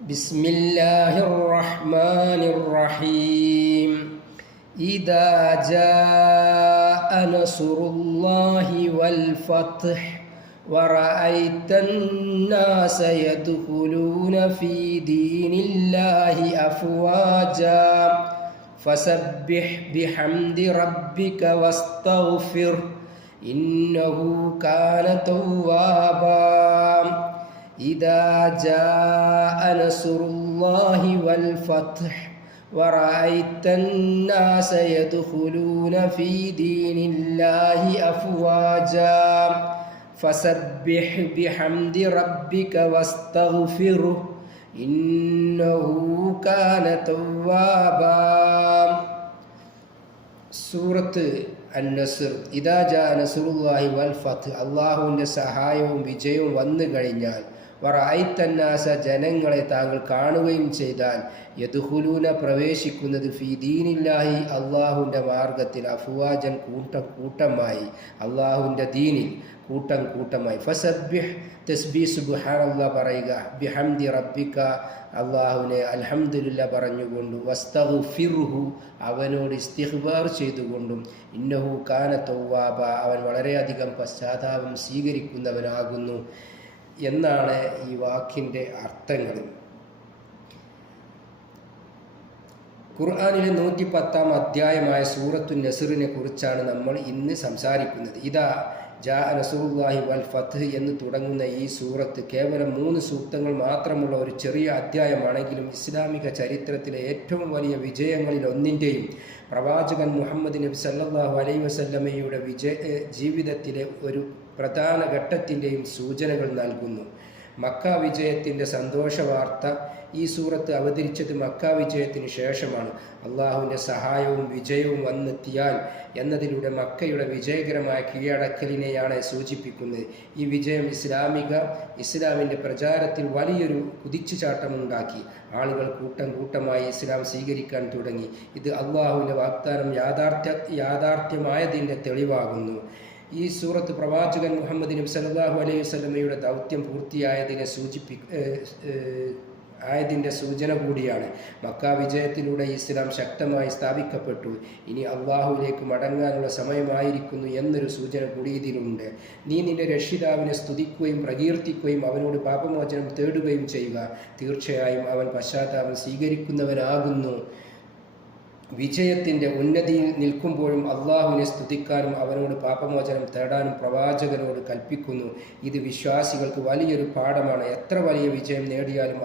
بسم الله الرحمن الرحيم إذا جاء نصر الله والفتح ورأيت الناس يدخلون في دين الله أفواجا فسبح بحمد ربك واستغفر إنه كان توابا إذا جاء نصر الله والفتح ورأيت الناس يدخلون في دين الله أفواجا فسبح بحمد ربك واستغفره إنه كان توابا. സൂറത്ത് അൻ-നസ്ർ. ഇദാ ജാഅ നസ്റുല്ലാഹി വൽ ഫത്ത്, അള്ളാഹുവിൻ്റെ സഹായവും വിജയവും വന്നു കഴിഞ്ഞാൽ, വറഅയ്തന്നാസ, ജനങ്ങളെ താങ്കൾ കാണുകയും ചെയ്താൽ, യദ്ഖുലൂന, പ്രവേശിക്കുന്നത്, ഫീ ദീനില്ലാഹി, അള്ളാഹുവിൻ്റെ മാർഗത്തിൽ, അഫ്വാജൻ, കൂട്ടം കൂട്ടമായി, അള്ളാഹുവിൻ്റെ ദീനിൽ കൂട്ടം കൂട്ടമായി. ഫസബ്ബിഹ്, തസ്ബീഹ് സുബ്ഹാനല്ലാഹ് പറയുക, ബിഹംദി റബ്ബിക, അള്ളാഹുവിനെ അൽഹംദുലില്ലാ പറഞ്ഞുകൊണ്ടും, വസ്തഗ്ഫിർഹു, അവനോട് ഇസ്തിഗ്ഫാർ ചെയ്തുകൊണ്ടും, ഇന്നഹു കാന തവ്വാബ, അവൻ വളരെയധികം പശ്ചാത്താപം സ്വീകരിക്കുന്നവനാകുന്നു എന്നാണ് ഈ വാക്കിൻ്റെ അർത്ഥങ്ങൾ. ഖുർആനിലെ 110-ാം അധ്യായമായ സൂറത്തു നസ്റിനെ കുറിച്ചാണ് നമ്മൾ ഇന്ന് സംസാരിക്കുന്നത്. ഇദാ ജാഅ നസ്റുല്ലാഹി വൽ ഫത്ത് എന്ന് തുടങ്ങുന്ന ഈ സൂറത്ത് കേവലം 3 സൂക്തങ്ങൾ മാത്രമുള്ള ഒരു ചെറിയ അധ്യായമാണെങ്കിലും ഇസ്ലാമിക ചരിത്രത്തിലെ ഏറ്റവും വലിയ വിജയങ്ങളിൽ ഒന്നിൻ്റെയും പ്രവാചകൻ മുഹമ്മദ് നബി സല്ലല്ലാഹു അലൈഹി വസല്ലമയുടെ ജീവിതത്തിലെ ഒരു പ്രധാന ഘട്ടത്തിൻ്റെയും സൂചനകൾ നൽകുന്നു. മക്ക വിജയത്തിൻ്റെ സന്തോഷ വാർത്ത. ഈ സൂറത്ത് അവതരിച്ചത് മക്ക വിജയത്തിന് ശേഷമാണ്. അള്ളാഹുവിൻ്റെ സഹായവും വിജയവും വന്നെത്തിയാൽ എന്നതിലൂടെ മക്കയുടെ വിജയകരമായ കീഴടക്കലിനെയാണ് സൂചിപ്പിക്കുന്നത്. ഈ വിജയം ഇസ്ലാമിൻ്റെ പ്രചാരത്തിൽ വലിയൊരു കുതിച്ചുചാട്ടമുണ്ടാക്കി. ആളുകൾ കൂട്ടം കൂട്ടമായി ഇസ്ലാം സ്വീകരിക്കാൻ തുടങ്ങി. ഇത് അള്ളാഹുവിൻ്റെ വാഗ്ദാനം യാഥാർത്ഥ്യമായതിൻ്റെ തെളിവാകുന്നു. ഈ സൂറത്ത് പ്രവാചകൻ മുഹമ്മദ് നബി സല്ലല്ലാഹു അലൈഹി വസല്ലമയുടെ ദൗത്യം പൂർത്തിയായതിൻ്റെ സൂചന കൂടിയാണ്. മക്ക വിജയത്തിലൂടെ ഇസ്ലാം ശക്തമായി സ്ഥാപിക്കപ്പെട്ടു. ഇനി അള്ളാഹുവിലേക്ക് മടങ്ങാനുള്ള സമയമായിരിക്കുന്നു എന്നൊരു സൂചന കൂടി ഇതിലുണ്ട്. നീ നിന്റെ രക്ഷിതാവിനെ സ്തുതിക്കുകയും പ്രകീർത്തിക്കുകയും അവനോട് പാപമോചനം തേടുകയും ചെയ്യുക. തീർച്ചയായും അവൻ പശ്ചാത്താപം സ്വീകരിക്കുന്നവനാകുന്നു. വിജയത്തിൻ്റെ ഉന്നതിയിൽ നിൽക്കുമ്പോഴും അള്ളാഹുവിനെ സ്തുതിക്കാനും അവനോട് പാപമോചനം തേടാനും പ്രവാചകനോട് കൽപ്പിക്കുന്നു. ഇത് വിശ്വാസികൾക്ക് വലിയൊരു പാഠമാണ്. എത്ര വലിയ വിജയം നേടിയാലും